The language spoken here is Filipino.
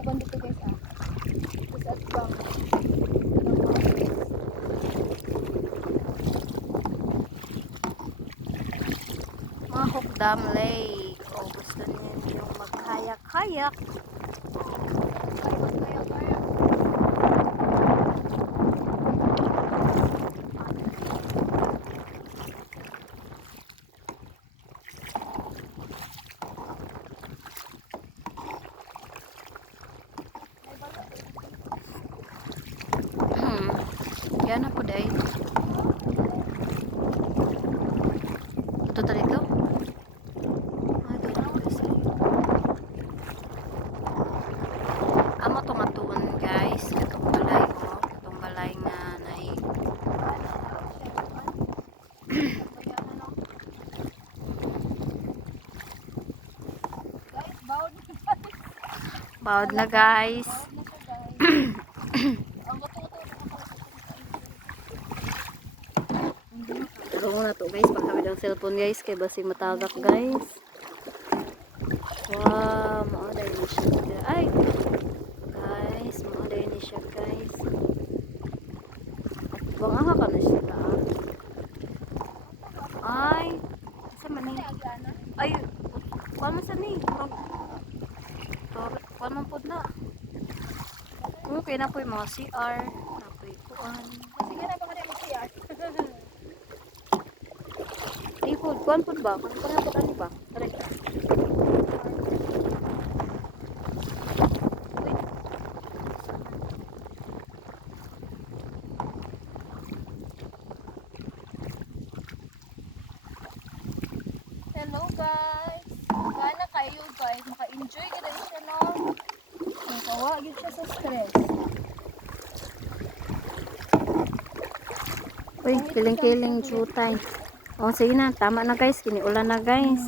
kauban dito guys ah. This at bang. Mahok Dam Lake. O gusto niyo yung magkayak-kayak. Yan ako day. Ito tadi ito. Ito na guys. Amo tumatuon guys. Itong balay ko. Itong balay nga na bawd na guys. Tulungan na to guys, pagkawid ang cellphone guys, kay basi matagak guys. Wow, maaday ni siya. Ay! Guys, maaday ni siya guys. Buang aha ka na siya. Ay! Sa mani? Ay! Kuha mo sa ni. Kuha mo po na. Okay na po yung mga CR. Na po yung kuhan. Sige na pa mo CR. Kuhan po ba? Kuhan po ano ba? Taray. Hello guys. Gana kayo guys. Maka-enjoy ka din siya no. Nakawa yun siya sa stress. Uy, kiling-kiling show time. O, sige na. Tama na guys. Kiniulan na guys.